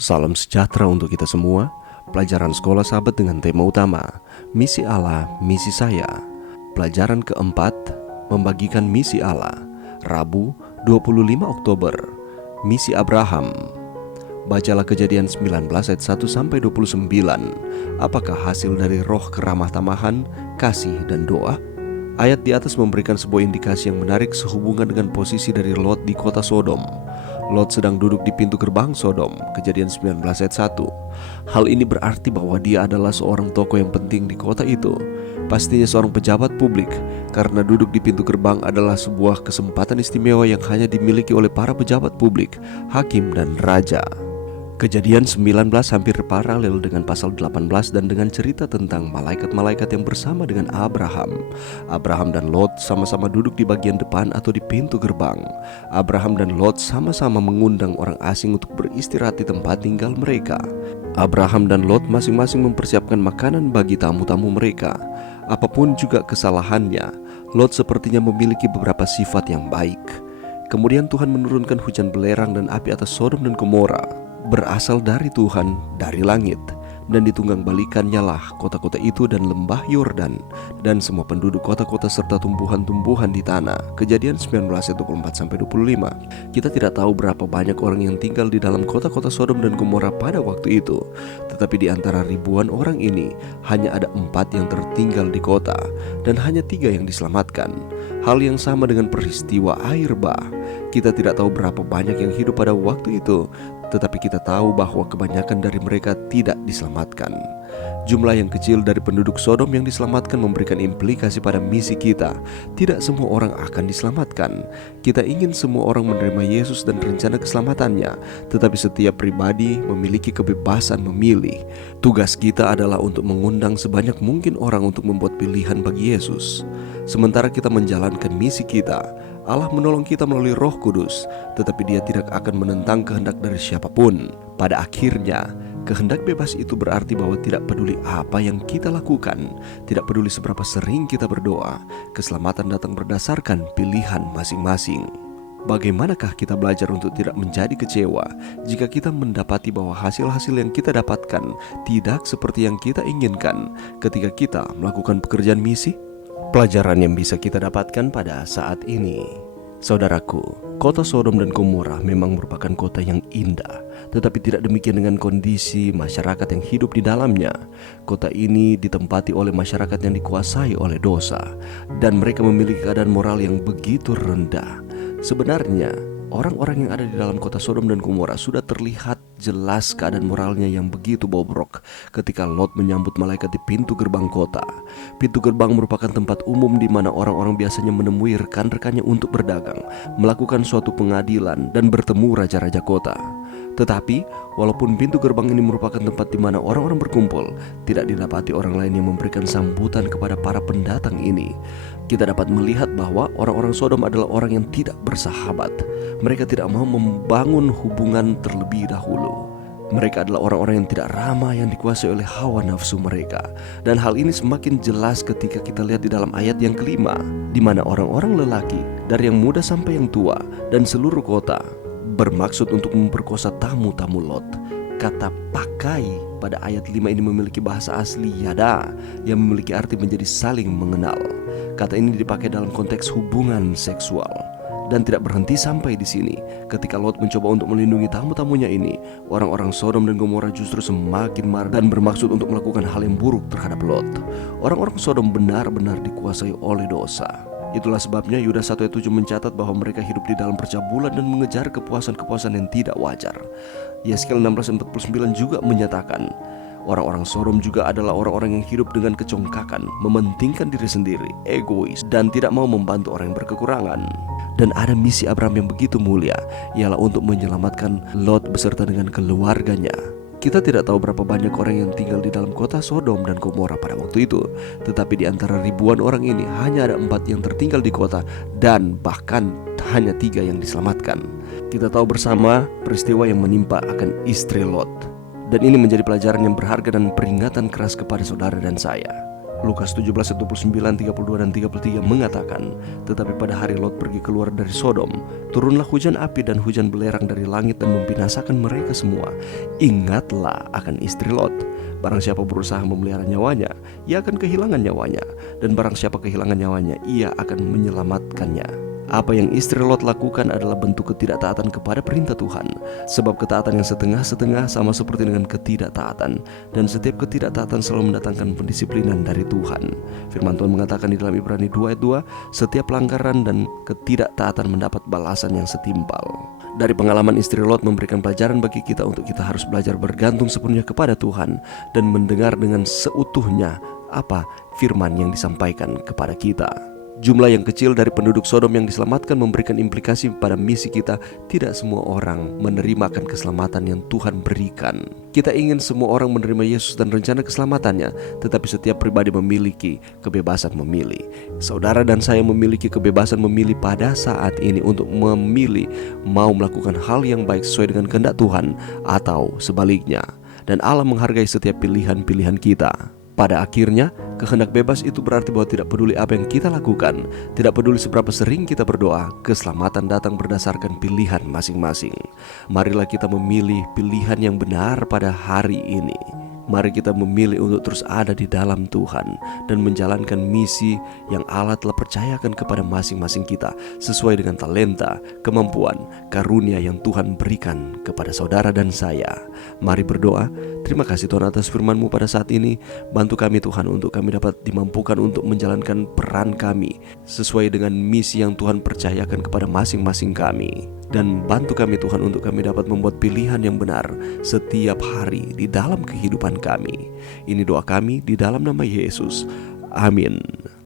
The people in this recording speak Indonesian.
Salam sejahtera untuk kita semua. Pelajaran sekolah sahabat dengan tema utama Misi Allah, Misi Saya. Pelajaran keempat, membagikan misi Allah. Rabu 25 Oktober, Misi Abraham. Bacalah Kejadian 19 ayat 1 sampai 29. Apakah hasil dari roh keramah tamahan, kasih dan doa? Ayat di atas memberikan sebuah indikasi yang menarik sehubungan dengan posisi dari Lot di kota Sodom. Lot sedang duduk di pintu gerbang Sodom, Kejadian 19 ayat 1. Hal ini berarti bahwa dia adalah seorang tokoh yang penting di kota itu. Pastinya seorang pejabat publik, karena duduk di pintu gerbang adalah sebuah kesempatan istimewa yang hanya dimiliki oleh para pejabat publik, hakim dan raja. Kejadian 19 hampir paralel dengan pasal 18 dan dengan cerita tentang malaikat-malaikat yang bersama dengan Abraham. Abraham dan Lot sama-sama duduk di bagian depan atau di pintu gerbang. Abraham dan Lot sama-sama mengundang orang asing untuk beristirahat di tempat tinggal mereka. Abraham dan Lot masing-masing mempersiapkan makanan bagi tamu-tamu mereka. Apapun juga kesalahannya, Lot sepertinya memiliki beberapa sifat yang baik. Kemudian Tuhan menurunkan hujan belerang dan api atas Sodom dan Gomora, berasal dari Tuhan, dari langit, dan ditunggang balikannya lah kota-kota itu dan lembah Yordan dan semua penduduk kota-kota serta tumbuhan-tumbuhan di tanah. Kejadian 19 ayat 24-25. Kita tidak tahu berapa banyak orang yang tinggal di dalam kota-kota Sodom dan Gomora pada waktu itu, tetapi di antara ribuan orang ini hanya ada 4 yang tertinggal di kota dan hanya 3 yang diselamatkan. Hal yang sama dengan peristiwa air bah. Kita tidak tahu berapa banyak yang hidup pada waktu itu, tetapi kita tahu bahwa kebanyakan dari mereka tidak diselamatkan. Jumlah yang kecil dari penduduk Sodom yang diselamatkan memberikan implikasi pada misi kita. Tidak semua orang akan diselamatkan. Kita ingin semua orang menerima Yesus dan rencana keselamatannya, tetapi setiap pribadi memiliki kebebasan memilih. Tugas kita adalah untuk mengundang sebanyak mungkin orang untuk membuat pilihan bagi Yesus. Sementara kita menjalankan misi kita, Allah menolong kita melalui Roh Kudus, tetapi Dia tidak akan menentang kehendak dari siapapun. Pada akhirnya, kehendak bebas itu berarti bahwa tidak peduli apa yang kita lakukan, tidak peduli seberapa sering kita berdoa, keselamatan datang berdasarkan pilihan masing-masing. Bagaimanakah kita belajar untuk tidak menjadi kecewa jika kita mendapati bahwa hasil-hasil yang kita dapatkan tidak seperti yang kita inginkan ketika kita melakukan pekerjaan misi? Pelajaran yang bisa kita dapatkan pada saat ini. Saudaraku, kota Sodom dan Gomora memang merupakan kota yang indah, tetapi tidak demikian dengan kondisi masyarakat yang hidup di dalamnya. Kota ini ditempati oleh masyarakat yang dikuasai oleh dosa, dan mereka memiliki keadaan moral yang begitu rendah. Sebenarnya, orang-orang yang ada di dalam kota Sodom dan Gomora sudah terlihat jelas keadaan moralnya yang begitu bobrok ketika Lot menyambut malaikat di pintu gerbang kota. Pintu gerbang merupakan tempat umum di mana orang-orang biasanya menemui rekan-rekannya untuk berdagang, melakukan suatu pengadilan, dan bertemu raja-raja kota. Tetapi, walaupun pintu gerbang ini merupakan tempat di mana orang-orang berkumpul, tidak didapati orang lain yang memberikan sambutan kepada para pendatang ini. Kita dapat melihat bahwa orang-orang Sodom adalah orang yang tidak bersahabat. Mereka tidak mau membangun hubungan terlebih dahulu. Mereka adalah orang-orang yang tidak ramah, yang dikuasai oleh hawa nafsu mereka. Dan hal ini semakin jelas ketika kita lihat di dalam ayat yang kelima, di mana orang-orang lelaki, dari yang muda sampai yang tua, dan seluruh kota, bermaksud untuk memperkosa tamu-tamu Lot. Kata pakai pada ayat 5 ini memiliki bahasa asli yada, yang memiliki arti menjadi saling mengenal. Kata ini dipakai dalam konteks hubungan seksual. Dan tidak berhenti sampai di sini. Ketika Lot mencoba untuk melindungi tamu-tamunya ini, orang-orang Sodom dan Gomora justru semakin marah dan bermaksud untuk melakukan hal yang buruk terhadap Lot. Orang-orang Sodom benar-benar dikuasai oleh dosa. Itulah sebabnya Yudas 1 ayat 7 mencatat bahwa mereka hidup di dalam percabulan dan mengejar kepuasan-kepuasan yang tidak wajar. Yeskel 16:49 juga menyatakan, orang-orang Sodom juga adalah orang-orang yang hidup dengan kecongkakan, mementingkan diri sendiri, egois, dan tidak mau membantu orang yang berkekurangan. Dan ada misi Abraham yang begitu mulia, ialah untuk menyelamatkan Lot beserta dengan keluarganya. Kita tidak tahu berapa banyak orang yang tinggal di dalam kota Sodom dan Gomora pada waktu itu, tetapi di antara ribuan orang ini hanya ada 4 yang tertinggal di kota, dan bahkan hanya 3 yang diselamatkan. Kita tahu bersama peristiwa yang menimpa akan istri Lot, dan ini menjadi pelajaran yang berharga dan peringatan keras kepada saudara dan saya. Lukas 17 ayat 29, 32 dan 33 mengatakan, tetapi pada hari Lot pergi keluar dari Sodom, turunlah hujan api dan hujan belerang dari langit dan membinasakan mereka semua. Ingatlah akan istri Lot. Barang siapa berusaha memelihara nyawanya, ia akan kehilangan nyawanya, dan barang siapa kehilangan nyawanya, ia akan menyelamatkannya. Apa yang istri Lot lakukan adalah bentuk ketidaktaatan kepada perintah Tuhan. Sebab ketaatan yang setengah-setengah sama seperti dengan ketidaktaatan, dan setiap ketidaktaatan selalu mendatangkan pendisiplinan dari Tuhan. Firman Tuhan mengatakan di dalam Ibrani 2 ayat 2, setiap pelanggaran dan ketidaktaatan mendapat balasan yang setimpal. Dari pengalaman istri Lot memberikan pelajaran bagi kita untuk kita harus belajar bergantung sepenuhnya kepada Tuhan dan mendengar dengan seutuhnya apa firman yang disampaikan kepada kita. Jumlah yang kecil dari penduduk Sodom yang diselamatkan memberikan implikasi pada misi kita. Tidak semua orang menerima akan keselamatan yang Tuhan berikan. Kita ingin semua orang menerima Yesus dan rencana keselamatannya, tetapi setiap pribadi memiliki kebebasan memilih. Saudara dan saya memiliki kebebasan memilih pada saat ini untuk memilih mau melakukan hal yang baik sesuai dengan kehendak Tuhan atau sebaliknya. Dan Allah menghargai setiap pilihan-pilihan kita. Pada akhirnya, kehendak bebas itu berarti bahwa tidak peduli apa yang kita lakukan, tidak peduli seberapa sering kita berdoa, keselamatan datang berdasarkan pilihan masing-masing. Marilah kita memilih pilihan yang benar pada hari ini. Mari kita memilih untuk terus ada di dalam Tuhan dan menjalankan misi yang Allah telah percayakan kepada masing-masing kita sesuai dengan talenta, kemampuan, karunia yang Tuhan berikan kepada saudara dan saya. Mari berdoa. Terima kasih Tuhan atas firman-Mu pada saat ini. Bantu kami Tuhan untuk kami dapat dimampukan untuk menjalankan peran kami sesuai dengan misi yang Tuhan percayakan kepada masing-masing kami. Dan bantu kami Tuhan untuk kami dapat membuat pilihan yang benar setiap hari di dalam kehidupan kami. Ini doa kami di dalam nama Yesus. Amin.